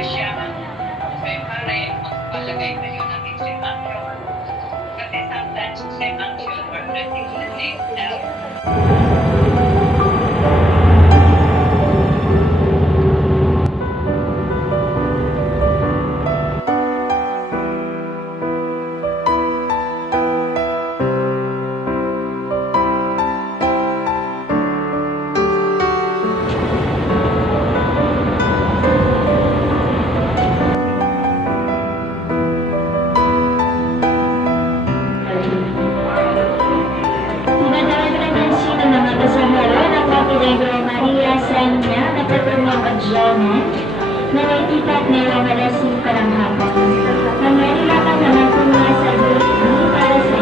siya, may pare, magpalagay kayo ng extreme action. Kasi sometimes extreme action or particularly na may tipat na ilang alas 5 ng hapon. Nangyarilakan naman po mga sa group para sa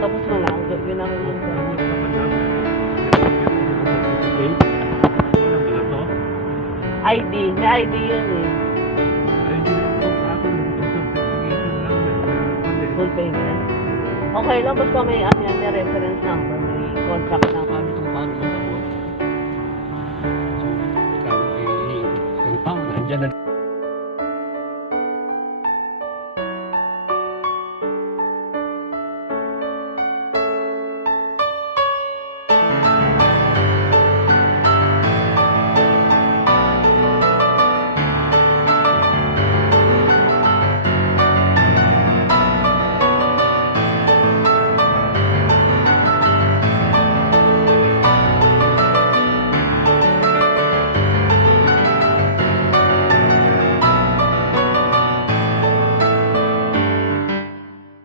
tapos mo lang, yun ang ID, may ID yun eh. Full payment. Okay lang, basta may ano yan, may reference number, may contract na. Nandiyan na